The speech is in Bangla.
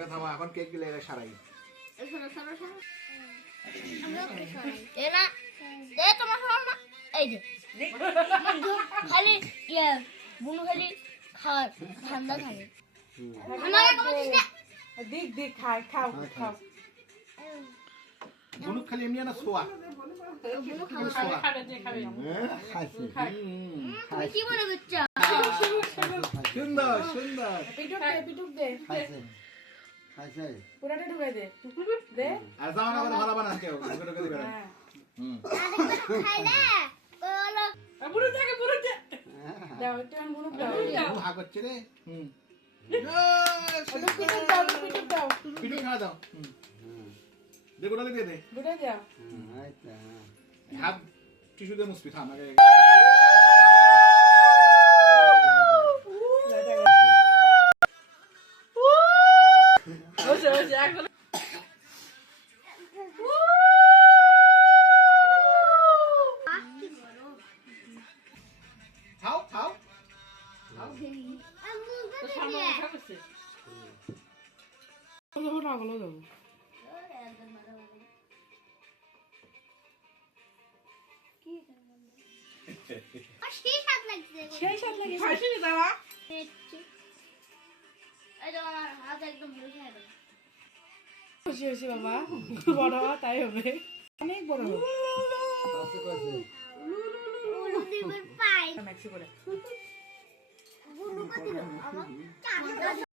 আগে থামো এখন কেক গিলে সারাই এ না দে তোমার খাও না এই যে খালি বুনু খালি খাওয়া ঠান্ডা খাবে আমার কমছিস না দিক খাও খাও বুনুক খালি এমনি না সোয়া বুনু খাবে খাইছে তুমি কি মনে করছো সুন্দর সুন্দর পিটুক দে খাইছে খাইছে পুরাটা ঢুকাই দে দে আর জামা কাপড় ভালো বানাস কেউ ওকে ঢুকে দিবেন খাইলে বলো বুড়ো থাকে দাও একটু বুড়ো দাও হা করছে রে পিটুক দাও পিটু খাওয়া দাও দে গোটালে দিয়ে দে বুড়ো দাও হাত টিস্যু দিয়ে মুছবি থাম আগে বসে এখন খাও খাও নাগলো যাবো সেই সাথ লাগে ফাঁসি দাও খুশি হয়েছি বাবা বড় তাই হবে অনেক বড় হবে ম্যাক্সি করে